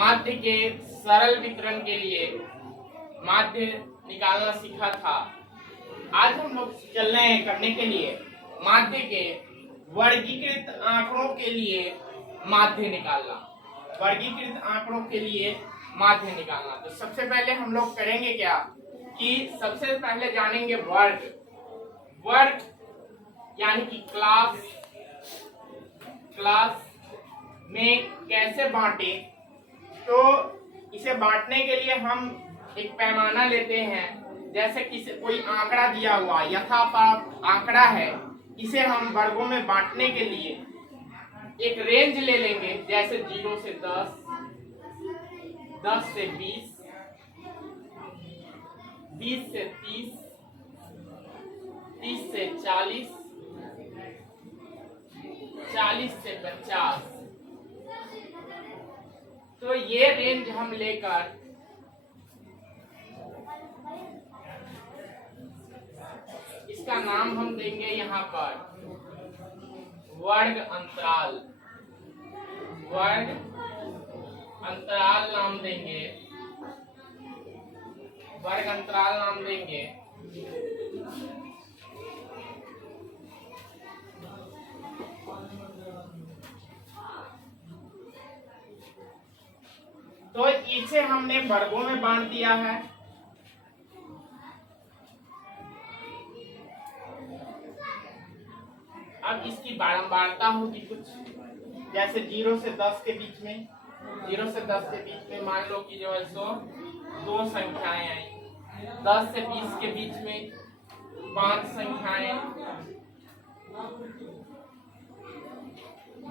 माध्य के सरल वितरण के लिए माध्य निकालना सीखा था। आज हम लोग चल रहे हैं करने के लिए माध्य के वर्गीकृत आंकड़ों के लिए माध्य निकालना। वर्गीकृत आंकड़ों के लिए माध्य निकालना। तो सबसे पहले हम लोग करेंगे क्या कि सबसे पहले जानेंगे वर्ग। वर्ग यानी कि क्लास में कैसे बांटे। तो इसे बांटने के लिए हम एक पैमाना लेते हैं। जैसे किसी कोई आंकड़ा दिया हुआ यथापात आंकड़ा है, इसे हम वर्गों में बांटने के लिए एक रेंज ले लेंगे। जैसे 0 से 10, 10 से 20, 20 से 30, 30 से 40, 40 से 50। तो ये रेंज हम लेकर इसका नाम हम देंगे यहाँ पर वर्ग अंतराल। वर्ग अंतराल नाम देंगे। वर्ग अंतराल नाम देंगे। तो इसे हमने वर्गों में बांट दिया है। अब इसकी बारंबारता होगी कुछ, जैसे 0 से 10 के बीच में, 0 से 10 के बीच में मान लो कि जो है सो 2 संख्याएं आई। 10 से 20 के बीच में 5 संख्याएं।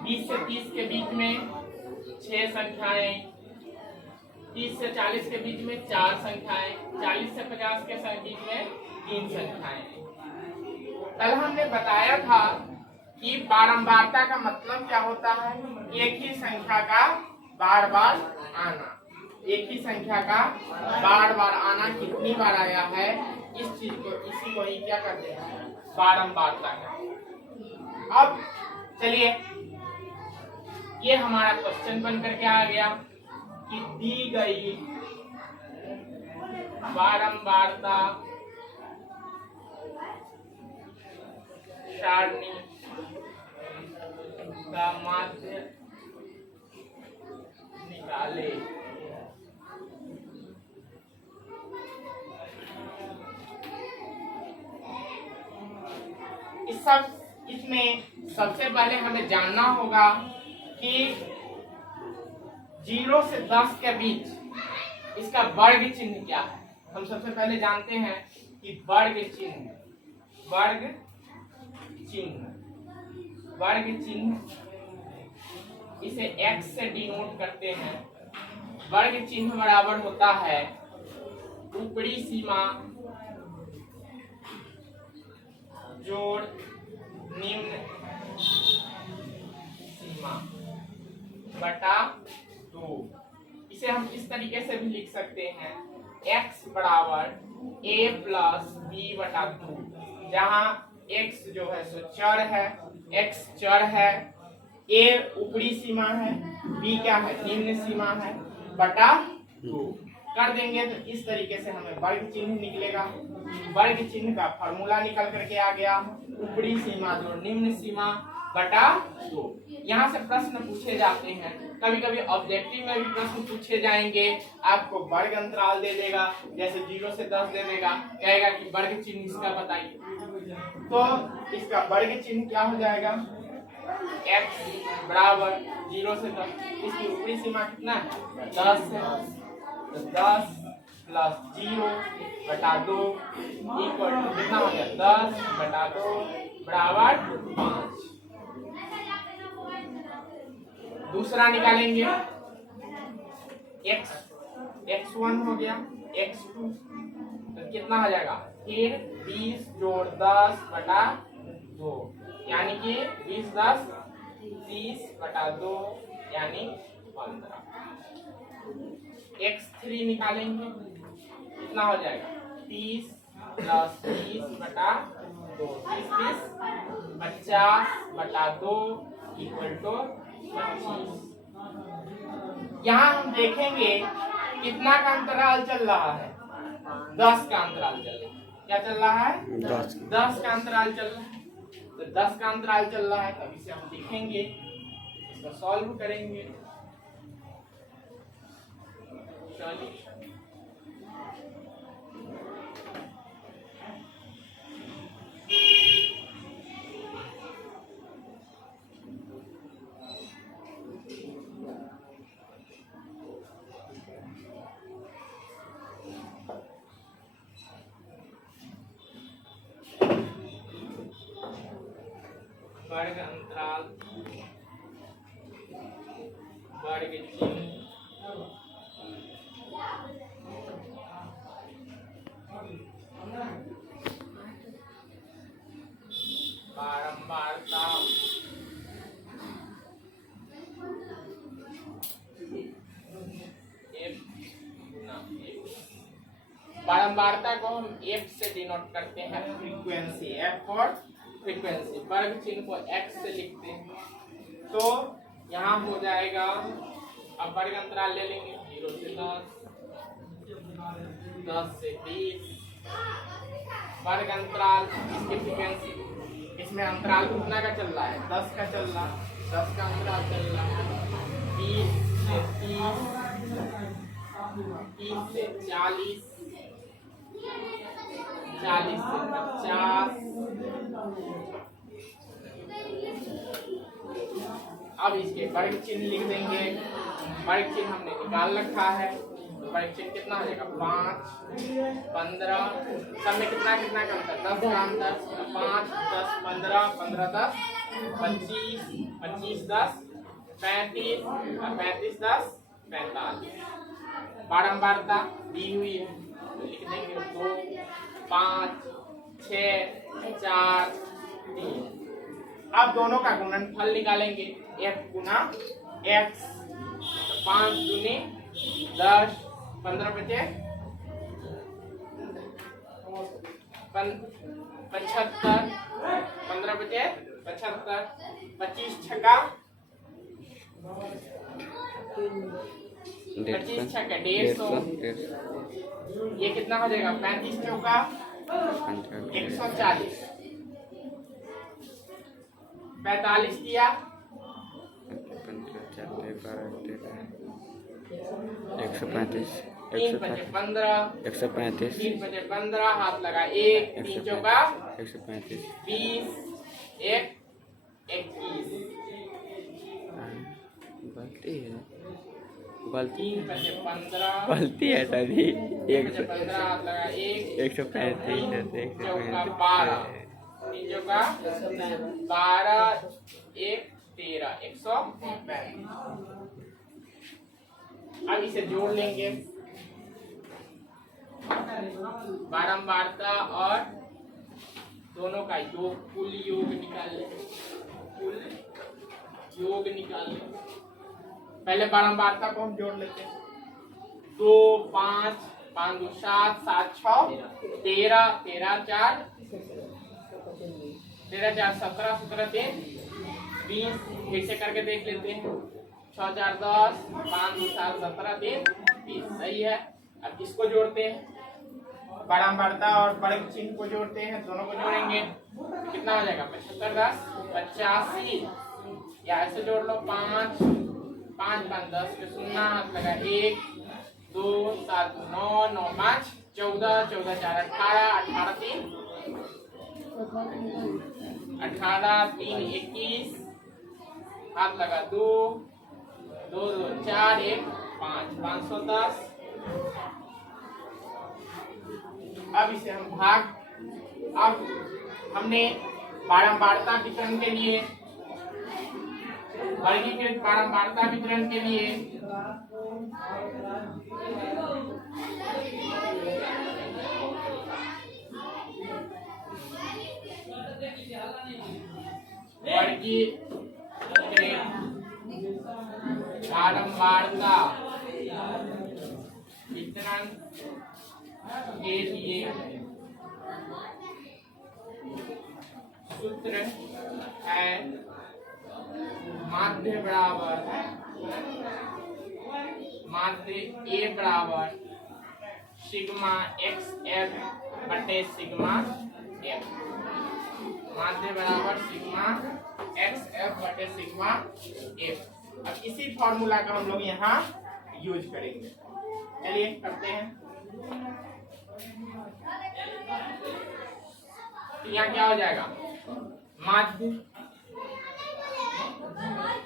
20 से 30 के बीच में 6 संख्याएं। 30 से 40 के बीच में 4 संख्याएं। 40 से 50 के बीच में 3 संख्याएं। कल हमने बताया था कि बारंबारता का मतलब क्या होता है। एक ही संख्या का बार बार आना। एक ही संख्या का बार बार आना कितनी बार आया है, इस चीज को, इसी को ही क्या करते हैं, बारंबारता का। अब चलिए, ये हमारा क्वेश्चन बन करके आ गया कि दी गई बारंबारता सारणी का माध्य निकाले। इसमें सबसे पहले हमें जानना होगा कि 0 से 10 के बीच इसका वर्ग चिन्ह क्या है। हम सबसे पहले जानते हैं कि वर्ग चिन्ह इसे x से डिनोट करते हैं। वर्ग चिन्ह बराबर होता है ऊपरी सीमा जोड़ निम्न सीमा बटा 2। इसे हम इस तरीके से भी लिख सकते हैं x बराबर a प्लस b बटा 2, जहाँ x जो है सो चर है, x चर है, a ऊपरी सीमा है, b क्या है, निम्न सीमा है, बटा 2 कर देंगे तो इस तरीके से हमें वर्ग चिन्ह निकलेगा। वर्ग चिन्ह का फॉर्मूला निकल करके आ गया ऊपरी सीमा जो निम्न सीमा बटा 2। यहाँ से प्रश्न पूछे जाते हैं, कभी कभी ऑब्जेक्टिव में भी प्रश्न पूछे जाएंगे। आपको वर्ग अंतराल दे देगा, जैसे 0 से 10 दे देगा, कहेगा कि वर्ग चिन्ह इसका बताइए। तो इसका वर्ग चिन्ह क्या हो जाएगा, x बराबर 0 से 10। इसकी ऊपरी सीमा कितना है, 10 है, तो 10 प्लस 0 बटा 2 इक्वल टू कितना हो गया, 10 बटा 2 बराबर 5। दूसरा निकालेंगे x1 हो गया, x2 तो कितना हो जाएगा, फिर 20 जोड़ 10 बटा 2 यानी कि 20 10 30 बटा 2 यानी 15। x3 निकालेंगे, कितना हो जाएगा, 30 प्लस 30 बटा 2, 30 30 50 बटा 2 इक्वल टू 25। यहाँ हम देखेंगे कितना का अंतराल चल रहा है, 10 का अंतराल चल रहा है। क्या चल रहा है? 10 का अंतराल चल रहा है। तो 10 का अंतराल चल रहा है, तब इसे हम लिखेंगे, इसको सॉल्व करेंगे। वर्ग अंतराल, वर्ग चिन्ह, बारंबारता, बारंबारता को हम F से डिनोट करते हैं, फ्रीक्वेंसी, F फॉर फ्रीक्वेंसी। वर्ग चिन्ह को X से लिखते हैं। तो यहाँ हो जाएगा, अब वर्ग अंतराल ले लेंगे 0 से 10, 10 से 20। वर्ग अंतराल, इसकी फ्रीक्वेंसी, इसमें अंतराल कितना का चल रहा है? 10 का चल रहा है, 10 का अंतराल चल रहा है। 20 से 30, 30 से 40, 40 से 50। अब इसके वर्ग चिन्ह लिख देंगे। वर्ग चिन्ह हमने निकाल रखा है, तो वर्ग चिन्ह कितना हो जाएगा? 5, 15, सब में कितना कितना का अंतर? 10 का अंतर। 5, 10, 15, 15, 10, 25, 25, 10, 35, 35, 10, 45। बारंबारता दी हुई है, तो लिख देंगे 2, 5, 6, 4, 3। अब दोनों का गुणनफल निकालेंगे, F गुना X। 5 दूनी 10, 15 बचे 75, 15 बचे 75, 25 छक्का 25 छक्का 150। ये कितना हो जाएगा? 35 चौका 140। 45 दिया 135, 3 बचे 15, 135, 3 बचे 15, हाथ लगा 1, 3 चौका 135, 20, 1, 21। गलती है, गलती 3 बचे 15, गलती है सभी। 15, हाथ लगा 1, 135, चौका 12, 3 चौका 12, 1, 13, 135। अब इसे जोड़ लेंगे, बारंबारता और दोनों का योग, कुल योग निकाल लेंगे, कुल योग निकाल लेंगे। पहले बारंबारता को हम जोड़ लेते हैं। 2, 5, 5 2 7, 7 6 13, 13 4, 13 4 17, 17 3 20। फिर से करके देख लेते हैं। 6 4 10, 5 2 7, 17 3 20। सही है। अब इसको जोड़ते हैं, बारंबारता और वर्ग चिन्ह को जोड़ते हैं, दोनों को जोड़ेंगे कितना हो जाएगा? 75 10 85। या ऐसे जोड़ लो, 5 5 5 10 के 0, हाथ लगा 1 2 7 9 9 5 14 14 4 18 18 3 18 3 21, हाथ लगा 2 2 2 4 1 5 510। अब इसे हम भाग, अब हमने बारंबारता वितरण के लिए, वर्गीकृत बारंबारता वितरण के लिए वर्गीकृत बारंबारता वितरण के लिए सूत्र है माध्य बराबर माध्य ए बराबर सिग्मा एक्स एफ बटे सिग्मा एफ। माध्य बराबर सिग्मा एक्स एफ बटे सिग्मा एफ। अब इसी फॉर्मूला का हम लोग यहाँ यूज करेंगे। चलिए करते हैं। तो यहाँ क्या हो जाएगा,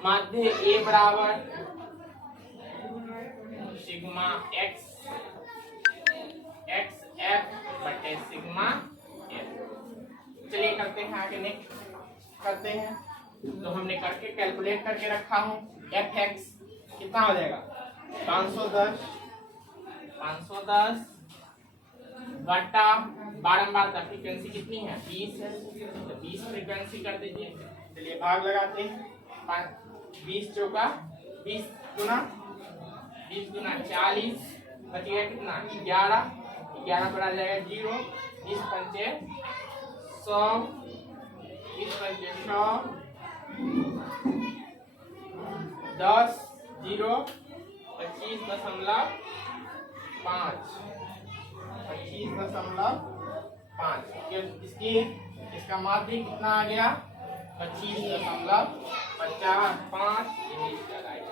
माध्य ए बराबर सिग्मा एक्स एफ बटे सिग्मा एफ। चलिए करते हैं आगे, नेक्स्ट करते हैं। तो हमने करके कैलकुलेट करके रखा हूँ। एफ एक्स कितना हो जाएगा, 510 बटा बारंबार का फ्रीक्वेंसी कितनी है, 20 है, तो 20 फ्रीक्वेंसी कर दीजिए। चलिए भाग लगाते हैं। 20 चौका 20 गुना 40 बचेगा कितना, 11 पर आ जाएगा 0। 20 पंचे 100, 20 पंचे 100, 10 0 25.5 इसका माध्य कितना आ गया, 25.55।